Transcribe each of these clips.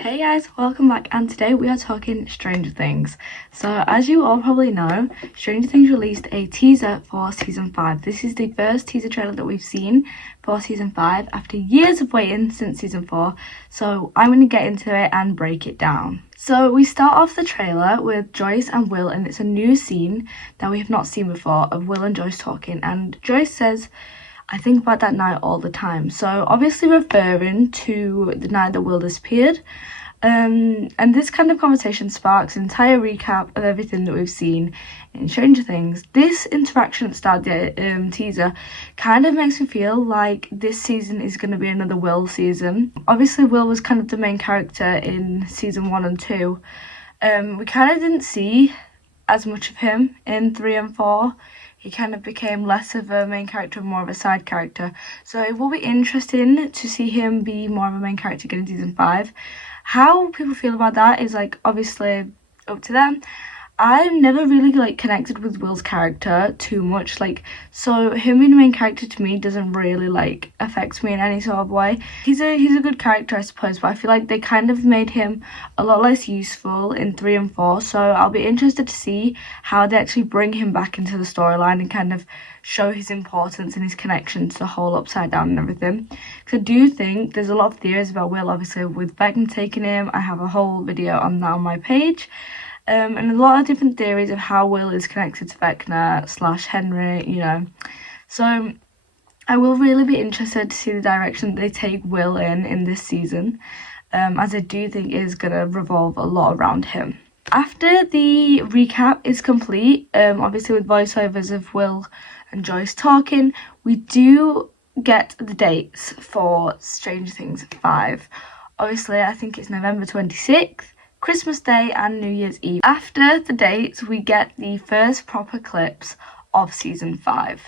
Hey guys, welcome back, and today we are talking Stranger Things. So as you all probably know, Stranger Things released a teaser for season 5. This is the first teaser trailer that we've seen for season 5 after years of waiting since season 4. So I'm going to get into it and break it down. So we start off the trailer with Joyce and Will, and it's a new scene that we have not seen before of Will and Joyce talking, and Joyce says, "I think about that night all the time." So obviously referring to the night that Will disappeared. And this kind of conversation sparks an entire recap of everything that we've seen in Stranger Things. This interaction at the start of the teaser kind of makes me feel like this season is going to be another Will season. Obviously Will was kind of the main character in season 1 and 2. We kind of didn't see as much of him in 3 and 4. He kind of became less of a main character and more of a side character. So it will be interesting to see him be more of a main character again in season 5. How people feel about that is obviously up to them. I've never really connected with Will's character too much, so him being the main character to me doesn't really affect me in any sort of way. He's a good character, I suppose, but I feel like they kind of made him a lot less useful in 3 and 4, so I'll be interested to see how they actually bring him back into the storyline and kind of show his importance and his connection to the whole Upside Down and everything. Because I do think there's a lot of theories about Will, obviously with Vecna taking him. I have a whole video on that on my page. And a lot of different theories of how Will is connected to Vecna / Henry, So I will really be interested to see the direction that they take Will in this season, as I do think it is going to revolve a lot around him. After the recap is complete, obviously with voiceovers of Will and Joyce talking, we do get the dates for Stranger Things 5. Obviously, I think it's November 26th. Christmas Day and New Year's Eve. After the dates, we get the first proper clips of season 5.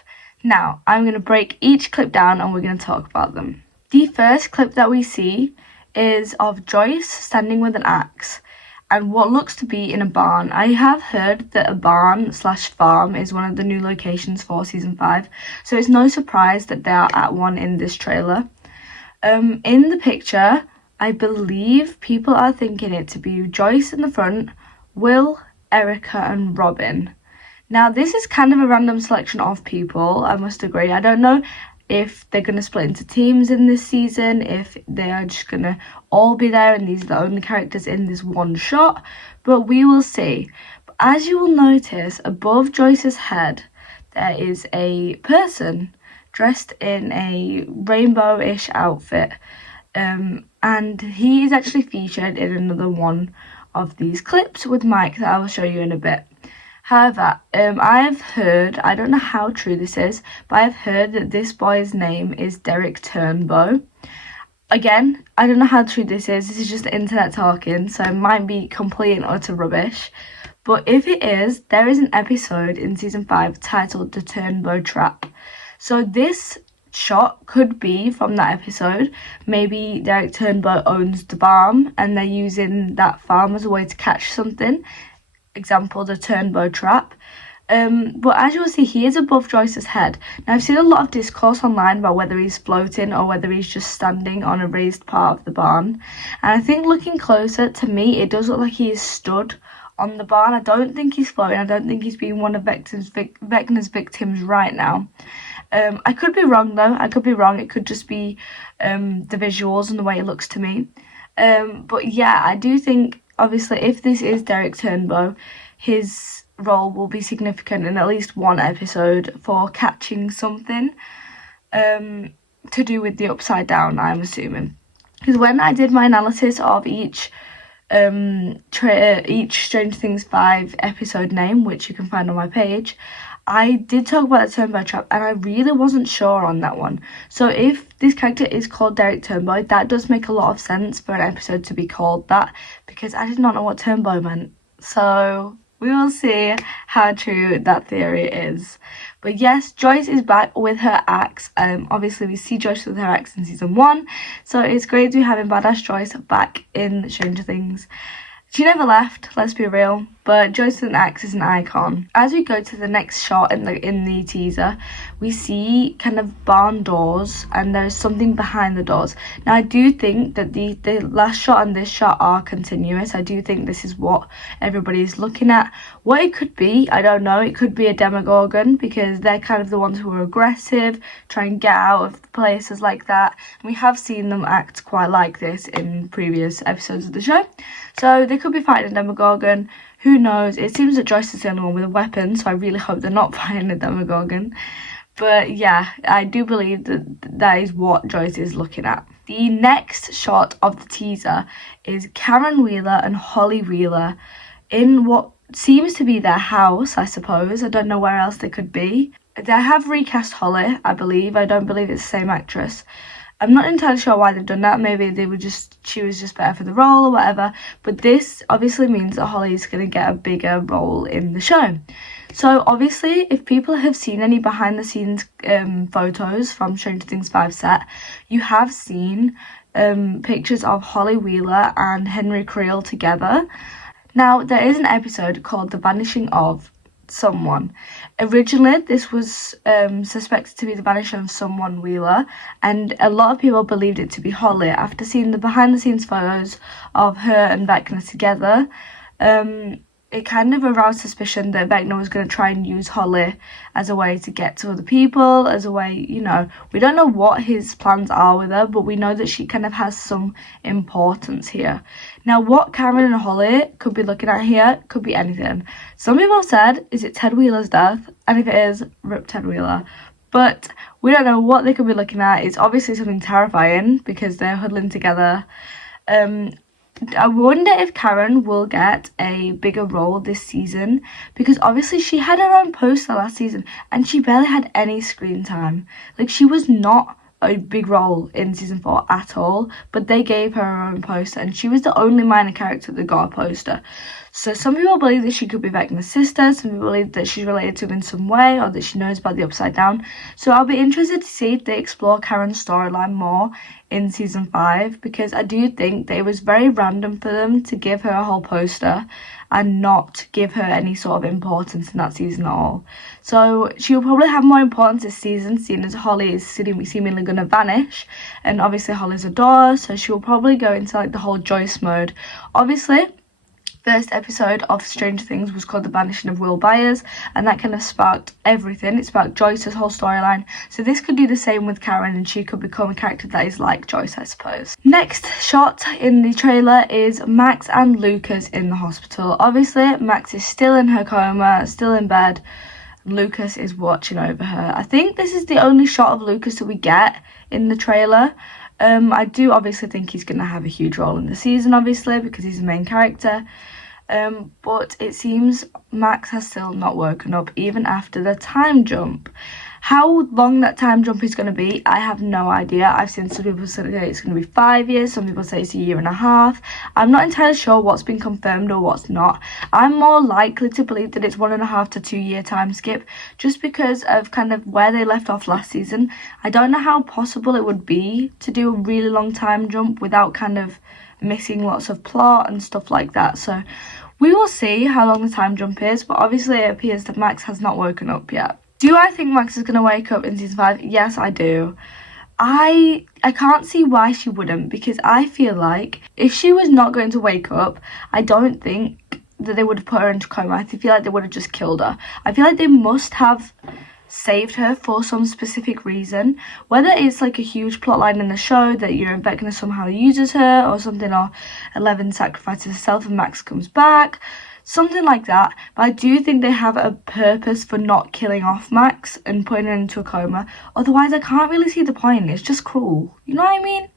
Now, I'm going to break each clip down and we're going to talk about them. The first clip that we see is of Joyce standing with an axe and what looks to be in a barn. I have heard that a barn / farm is one of the new locations for season 5, so it's no surprise that they are at one in this trailer. In the picture, I believe people are thinking it to be Joyce in the front, Will, Erica and Robin. Now this is kind of a random selection of people, I must agree. I don't know if they're going to split into teams in this season, if they are just going to all be there and these are the only characters in this one shot, but we will see. But as you will notice, above Joyce's head there is a person dressed in a rainbow-ish outfit. And he is actually featured in another one of these clips with Mike that I will show you in a bit. However, I've heard, I don't know how true this is, but I've heard that this boy's name is Derek Turnbow. Again, I don't know how true this is just the internet talking, so it might be complete and utter rubbish. But if it is, there is an episode in season 5 titled The Turnbow Trap. So this shot could be from that episode. Maybe Derek Turnbow owns the farm and they're using that farm as a way to catch something. Example, the Turnbow Trap. But as you will see, he is above Joyce's head. Now I've seen a lot of discourse online about whether he's floating or whether he's just standing on a raised part of the barn. And I think looking closer, to me, it does look like he is stood on the barn. I don't think he's floating. I don't think he's being one of Vecna's victims right now. I could be wrong though. I could be wrong. It could just be the visuals and the way it looks to me. But yeah, I do think obviously if this is Derek Turnbow, his role will be significant in at least one episode for catching something to do with the Upside Down, I'm assuming. Because when I did my analysis of each Stranger Things 5 episode name, which you can find on my page, I did talk about the Turnbow Trap and I really wasn't sure on that one. So if this character is called Derek Turnbow, that does make a lot of sense for an episode to be called that, because I did not know what Turnbow meant. So we will see how true that theory is. But yes, Joyce is back with her axe. Obviously we see Joyce with her axe in season 1, so it's great to be having Badass Joyce back in Stranger Things. She never left, let's be real. but Joyce acts as an icon. As we go to the next shot in the teaser, we see kind of barn doors, and there's something behind the doors. Now I do think that the last shot and this shot are continuous. I do think this is what everybody is looking at. What it could be, I don't know. It could be a Demogorgon, because they're kind of the ones who are aggressive, try and get out of places like that. And we have seen them act quite like this in previous episodes of the show. So they could be fighting a Demogorgon. Who knows? It seems that Joyce is the only one with a weapon, so I really hope they're not fighting a Demogorgon. But yeah, I do believe that is what Joyce is looking at. The next shot of the teaser is Karen Wheeler and Holly Wheeler in what seems to be their house, I suppose. I don't know where else they could be. They have recast Holly, I believe. I don't believe it's the same actress. I'm not entirely sure why they've done that. Maybe she was just better for the role or whatever. But this obviously means that Holly is going to get a bigger role in the show. So obviously, if people have seen any behind the scenes photos from Stranger Things 5 set, you have seen pictures of Holly Wheeler and Henry Creel together. Now, there is an episode called The Vanishing of Someone. Originally, this was suspected to be the vanishing of someone Wheeler, and a lot of people believed it to be Holly. After seeing the behind-the-scenes photos of her and Vecna together, it kind of aroused suspicion that Vecna was going to try and use Holly as a way to get to other people, as a way, you know, we don't know what his plans are with her, but we know that she kind of has some importance here. Now, what Karen and Holly could be looking at here could be anything. Some people have said, is it Ted Wheeler's death? And if it is, rip Ted Wheeler. But we don't know what they could be looking at. It's obviously something terrifying because they're huddling together. I wonder if Karen will get a bigger role this season, because obviously she had her own poster last season and she barely had any screen time. Like, she was not a big role in season 4 at all, but they gave her her own poster and she was the only minor character that got a poster. So some people believe that she could be Vecna's sister, some people believe that she's related to him in some way, or that she knows about the Upside Down. So I'll be interested to see if they explore Karen's storyline more in season 5, because I do think that it was very random for them to give her a whole poster and not give her any sort of importance in that season at all. So she'll probably have more importance this season, seeing as Holly is seemingly going to vanish, and obviously Holly's a daughter, so she'll probably go into like the whole Joyce mode. Obviously, first episode of Stranger Things was called The Vanishing of Will Byers, and that kind of sparked everything. It sparked Joyce's whole storyline. So this could do the same with Karen, and she could become a character that is like Joyce, I suppose. Next shot in the trailer is Max and Lucas in the hospital. Obviously, Max is still in her coma, still in bed. Lucas is watching over her. I think this is the only shot of Lucas that we get in the trailer. I do obviously think he's going to have a huge role in the season, obviously, because he's the main character. But it seems Max has still not woken up, even after the time jump. How long that time jump is going to be, I have no idea. I've seen some people say it's going to be 5 years, some people say it's 1.5 years. I'm not entirely sure what's been confirmed or what's not. I'm more likely to believe that it's 1.5 to 2 year time skip, just because of kind of where they left off last season. I don't know how possible it would be to do a really long time jump without kind of missing lots of plot and stuff like that. So we will see how long the time jump is, but obviously it appears that Max has not woken up yet. Do I think Max is going to wake up in season 5? Yes, I do. I can't see why she wouldn't, because I feel like if she was not going to wake up, I don't think that they would have put her into coma. I feel like they would have just killed her. I feel like they must have saved her for some specific reason, whether it's like a huge plot line in the show that, you know, Vecna somehow uses her or something, or Eleven sacrifices herself and Max comes back, something like that. But I do think they have a purpose for not killing off Max and putting her into a coma. Otherwise, I can't really see the point. It's just cruel. You know what I mean?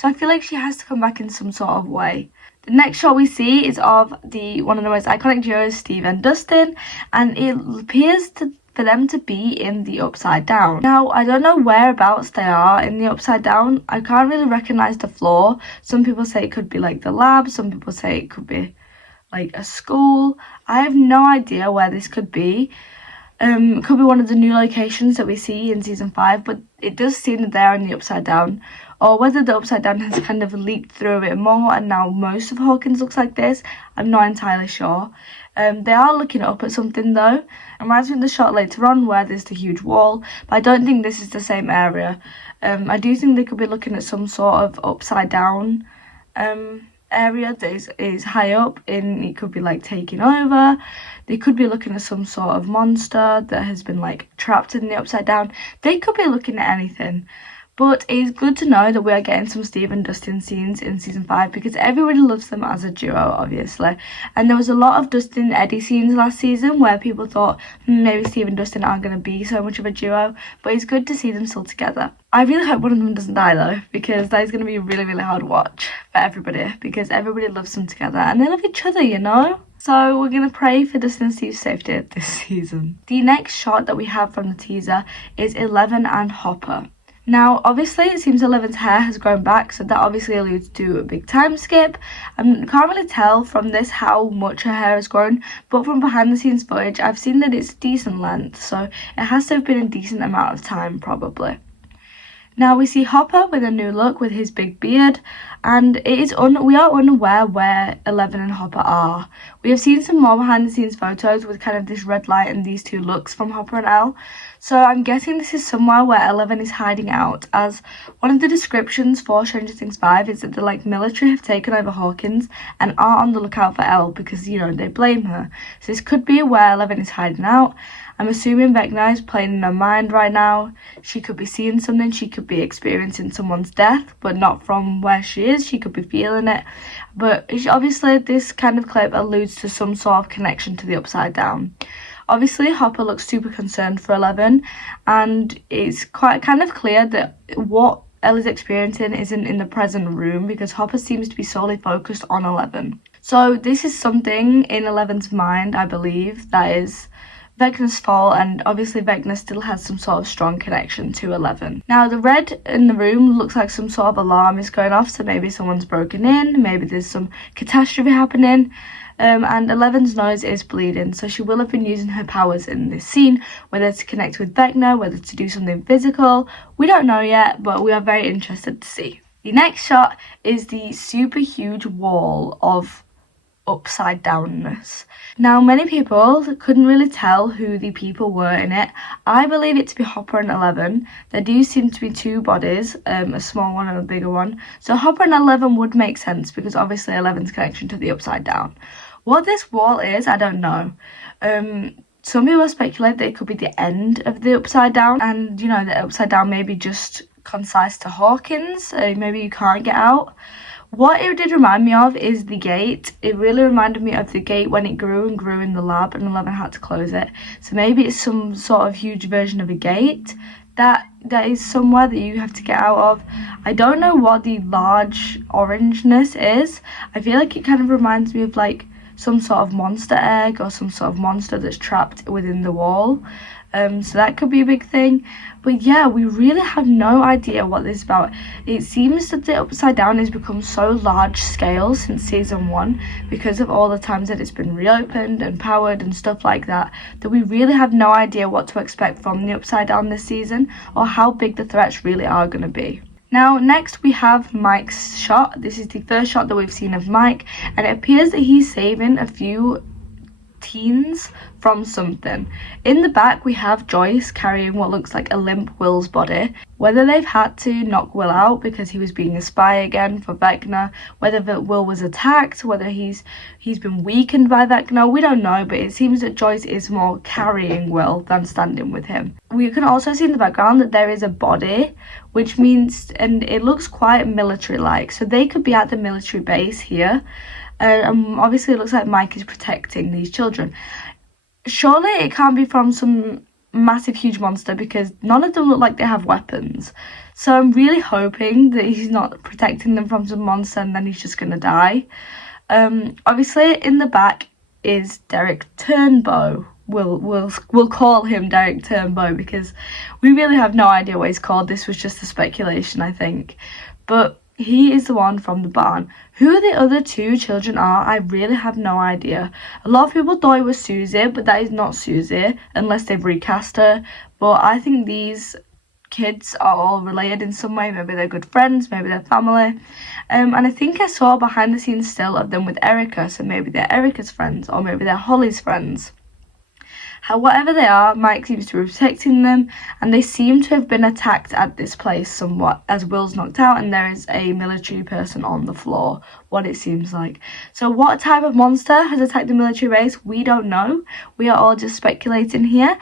So I feel like she has to come back in some sort of way. The next shot we see is of one of the most iconic duos, Steve and Dustin, and it appears for them to be in the Upside Down. Now, I don't know whereabouts they are in the Upside Down. I can't really recognise the floor. Some people say it could be like the lab, some people say it could be like a school. I have no idea where this could be. It could be one of the new locations that we see in season 5, but it does seem that they're in the Upside Down. or whether the upside down has kind of leaked through a bit more and now most of Hawkins looks like this. I'm not entirely sure. They are looking up at something though. It reminds me of the shot later on where there's the huge wall, but I don't think this is the same area. I do think they could be looking at some sort of upside down area that is high up, and it could be like taking over. They could be looking at some sort of monster that has been like trapped in the upside down. They could be looking at anything. But it's good to know that we are getting some Steve and Dustin scenes in season 5 because everybody loves them as a duo, obviously. And there was a lot of Dustin and Eddie scenes last season where people thought maybe Steve and Dustin aren't going to be so much of a duo, but it's good to see them still together. I really hope one of them doesn't die though, because that is going to be a really, really hard watch for everybody because everybody loves them together and they love each other, you know? So we're going to pray for Dustin and Steve's safety this season. The next shot that we have from the teaser is Eleven and Hopper. Now, obviously, it seems Eleven's hair has grown back, so that obviously alludes to a big time skip. I can't really tell from this how much her hair has grown, but from behind the scenes footage, I've seen that it's decent length, so it has to have been a decent amount of time, probably. Now we see Hopper with a new look with his big beard, and we are unaware where Eleven and Hopper are. We have seen some more behind the scenes photos with kind of this red light and these two looks from Hopper and Elle. So I'm guessing this is somewhere where Eleven is hiding out, as one of the descriptions for Stranger Things 5 is that the military have taken over Hawkins and are on the lookout for Elle because, you know, they blame her. So this could be where Eleven is hiding out. I'm assuming Vecna is playing in her mind right now. She could be seeing something, she could be experiencing someone's death, but not from where she is. She could be feeling it. But obviously this kind of clip alludes to some sort of connection to the Upside Down. Obviously Hopper looks super concerned for Eleven, and it's quite kind of clear that what Elle is experiencing isn't in the present room because Hopper seems to be solely focused on Eleven. So this is something in Eleven's mind, I believe, that is Vecna's fault, and obviously Vecna still has some sort of strong connection to Eleven. Now the red in the room looks like some sort of alarm is going off, so maybe someone's broken in, maybe there's some catastrophe happening, and Eleven's nose is bleeding, so she will have been using her powers in this scene, whether to connect with Vecna, whether to do something physical. We don't know yet, but we are very interested to see. The next shot is the super huge wall of upside downness. Now many people couldn't really tell who the people were in it. I believe it to be Hopper and Eleven. There do seem to be two bodies, a small one and a bigger one. So Hopper and Eleven would make sense because obviously Eleven's connection to the upside down. What this wall is, I don't know. Some people speculate that it could be the end of the upside down, and you know, the upside down may be just concise to Hawkins, maybe you can't get out. What it did remind me of is the gate. It really reminded me of the gate when it grew and grew in the lab and Eleven had to close it. So maybe it's some sort of huge version of a gate that is somewhere that you have to get out of. I don't know what the large orangeness is. I feel like it kind of reminds me of like some sort of monster egg or some sort of monster that's trapped within the wall. So that could be a big thing. But yeah, we really have no idea what this is about. It seems that the Upside Down has become so large scale since season 1 because of all the times that it's been reopened and powered and stuff like that, that we really have no idea what to expect from the Upside Down this season or how big the threats really are going to be. Now, next we have Mike's shot. This is the first shot that we've seen of Mike, and it appears that he's saving a few teens from something. In the back we have Joyce carrying what looks like a limp Will's body. Whether they've had to knock Will out because he was being a spy again for Vecna, whether Will was attacked, whether he's been weakened by Vecna, we don't know, but it seems that Joyce is more carrying Will than standing with him. We can also see in the background that there is a body, which means, and it looks quite military-like, so they could be at the military base here. Obviously it looks like Mike is protecting these children. Surely it can't be from some massive huge monster because none of them look like they have weapons. So I'm really hoping that he's not protecting them from some monster and then he's just gonna die. Obviously in the back is Derek Turnbow. We'll call him Derek Turnbow because we really have no idea what he's called. This was just a speculation, I think. But he is the one from the barn. Who the other two children are, I really have no idea. A lot of people thought it was Susie, but that is not Susie, unless they've recast her. But I think these kids are all related in some way. Maybe they're good friends, maybe they're family. And I think I saw behind the scenes still of them with Erica, so maybe they're Erica's friends, or maybe they're Holly's friends. However they are, Mike seems to be protecting them, and they seem to have been attacked at this place somewhat, as Will's knocked out and there is a military person on the floor, what it seems like. So what type of monster has attacked the military base? We don't know. We are all just speculating here.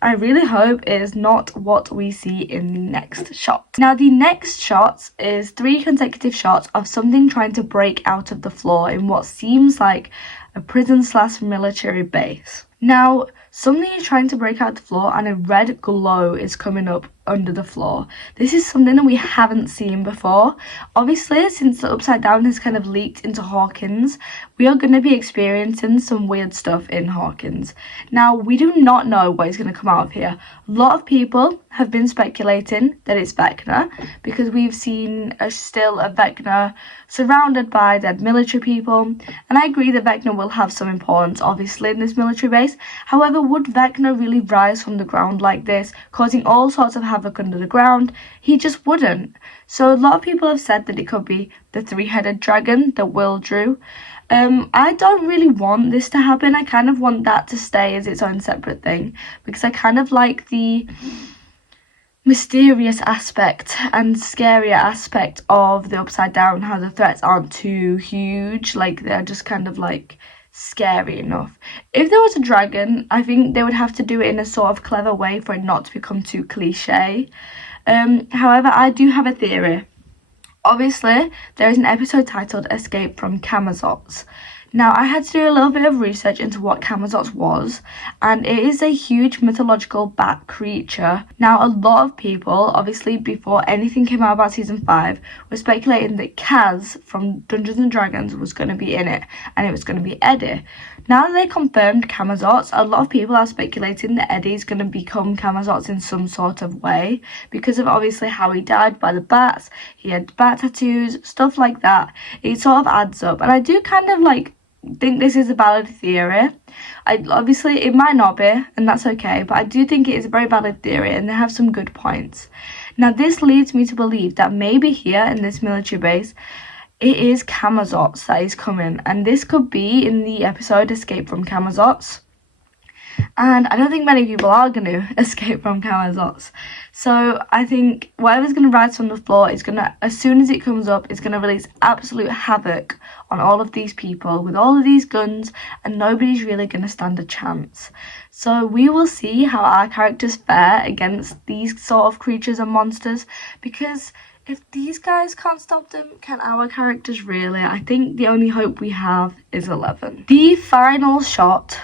I really hope it is not what we see in the next shot. Now, the next shot is 3 consecutive shots of something trying to break out of the floor in what seems like a prison/military base. Now, something is trying to break out the floor and a red glow is coming up under the floor. This is something that we haven't seen before. Obviously, since the Upside Down has kind of leaked into Hawkins, we are going to be experiencing some weird stuff in Hawkins. Now, we do not know what is going to come out of here. A lot of people have been speculating that it's Vecna, because we've seen a still of Vecna surrounded by dead military people, and I agree that Vecna will have some importance, obviously, in this military base. However, would Vecna really rise from the ground like this, causing all sorts of havoc under the ground? He just wouldn't. So a lot of people have said that it could be the 3-headed dragon that Will drew. I don't really want this to happen. I kind of want that to stay as its own separate thing, because I kind of like the mysterious aspect and scarier aspect of the Upside Down, how the threats aren't too huge, like they're just kind of like scary enough. If there was a dragon, I think they would have to do it in a sort of clever way for it not to become too cliche. However, I do have a theory. Obviously, there is an episode titled Escape from Camazotz. Now, I had to do a little bit of research into what Camazotz was, and it is a huge mythological bat creature. Now, a lot of people, obviously before anything came out about season 5, were speculating that Kaz from Dungeons and Dragons was going to be in it, and it was going to be Eddie. Now that they confirmed Camazotz, a lot of people are speculating that Eddie's going to become Camazotz in some sort of way, because of obviously how he died by the bats, he had bat tattoos, stuff like that. It sort of adds up, and I do kind of like think this is a valid theory. Obviously it might not be, and that's okay, but I do think it is a very valid theory and they have some good points. Now, this leads me to believe that maybe here in this military base it is Camazotz that is coming, and this could be in the episode Escape from Camazotz. And I don't think many people are going to escape from Camazotz. So I think whatever's going to rise from the floor is going to, as soon as it comes up, it's going to release absolute havoc on all of these people with all of these guns, and nobody's really going to stand a chance. So we will see how our characters fare against these sort of creatures and monsters, because if these guys can't stop them, can our characters really? I think the only hope we have is 11. The final shot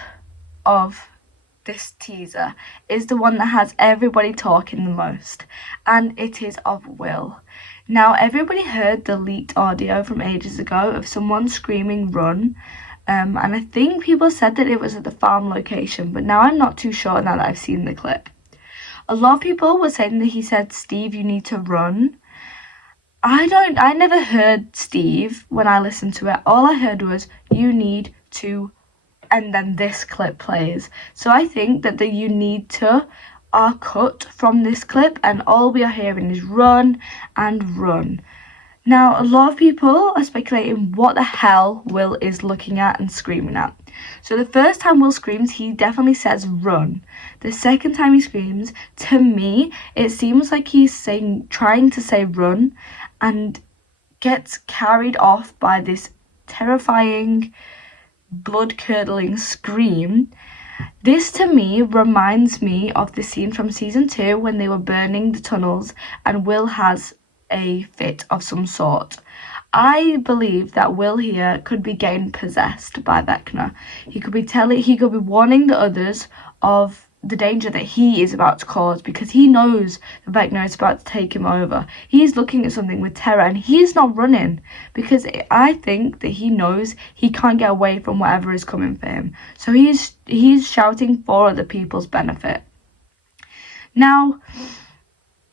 of this teaser is the one that has everybody talking the most, and it is of Will. Now, everybody heard the leaked audio from ages ago of someone screaming run, and I think people said that it was at the farm location, but now I'm not too sure now that I've seen the clip. A lot of people were saying that he said, "Steve, you need to run." I never heard Steve when I listened to it. All I heard was, "You need to," and then this clip plays. So I think that the "you need to" are cut from this clip, and all we are hearing is run and run. Now, a lot of people are speculating what the hell Will is looking at and screaming at. So the first time Will screams, he definitely says run. The second time he screams, to me, it seems like he's trying to say run, and gets carried off by this terrifying, blood-curdling scream. This to me reminds me of the scene from season 2 when they were burning the tunnels and Will has a fit of some sort. I believe that Will here could be getting possessed by Vecna. He could be warning the others of the danger that he is about to cause, because he knows that Vecna is about to take him over. He's looking at something with terror, and he's not running, because I think that he knows he can't get away from whatever is coming for him. So he's shouting for other people's benefit. Now,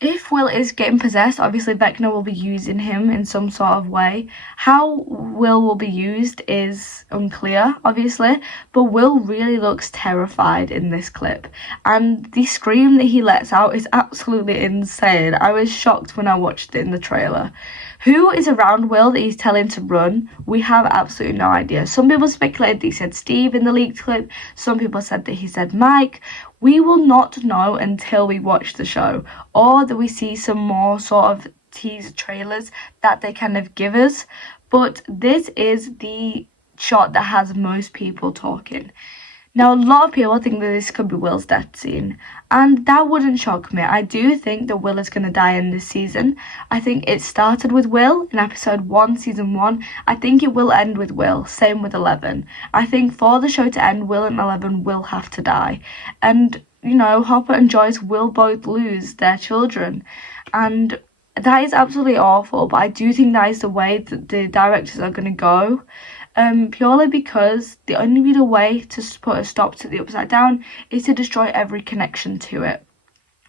If Will is getting possessed, obviously Vecna will be using him in some sort of way. How Will be used is unclear, obviously, but Will really looks terrified in this clip. And the scream that he lets out is absolutely insane. I was shocked when I watched it in the trailer. Who is around Will that he's telling to run? We have absolutely no idea. Some people speculated that he said Steve in the leaked clip. Some people said that he said Mike. We will not know until we watch the show, or that we see some more sort of teaser trailers that they kind of give us. But this is the shot that has most people talking. Now, a lot of people think that this could be Will's death scene, and that wouldn't shock me. I do think that Will is going to die in this season. I think it started with Will in episode 1, season 1. I think it will end with Will, same with 11. I think for the show to end, Will and 11 will have to die. And, you know, Hopper and Joyce will both lose their children. And that is absolutely awful, but I do think that is the way that the directors are going to go. Purely because the only real way to put a stop to the Upside Down is to destroy every connection to it.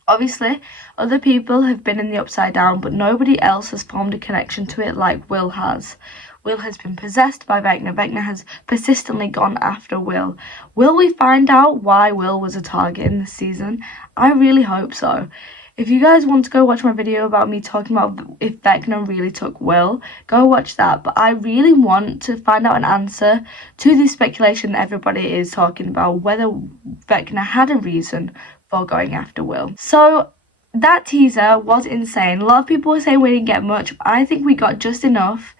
Obviously, other people have been in the Upside Down, but nobody else has formed a connection to it like Will has. Will has been possessed by Vecna. Vecna has persistently gone after Will. Will we find out why Will was a target in this season? I really hope so. If you guys want to go watch my video about me talking about if Vecna really took Will, go watch that. But I really want to find out an answer to the speculation that everybody is talking about, whether Vecna had a reason for going after Will. So that teaser was insane. A lot of people were saying we didn't get much, but I think we got just enough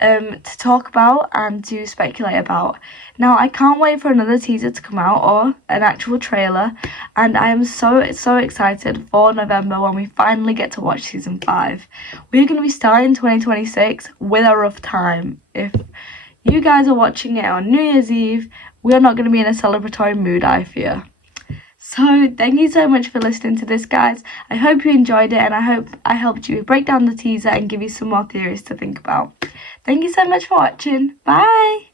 to talk about and to speculate about. Now, I can't wait for another teaser to come out or an actual trailer, and I am so excited for November when we finally get to watch season 5. We're going to be starting 2026 with a rough time. If you guys are watching it on New Year's Eve, we are not going to be in a celebratory mood, I fear. So thank you so much for listening to this, guys. I hope you enjoyed it, and I hope I helped you break down the teaser and give you some more theories to think about. Thank you so much for watching. Bye!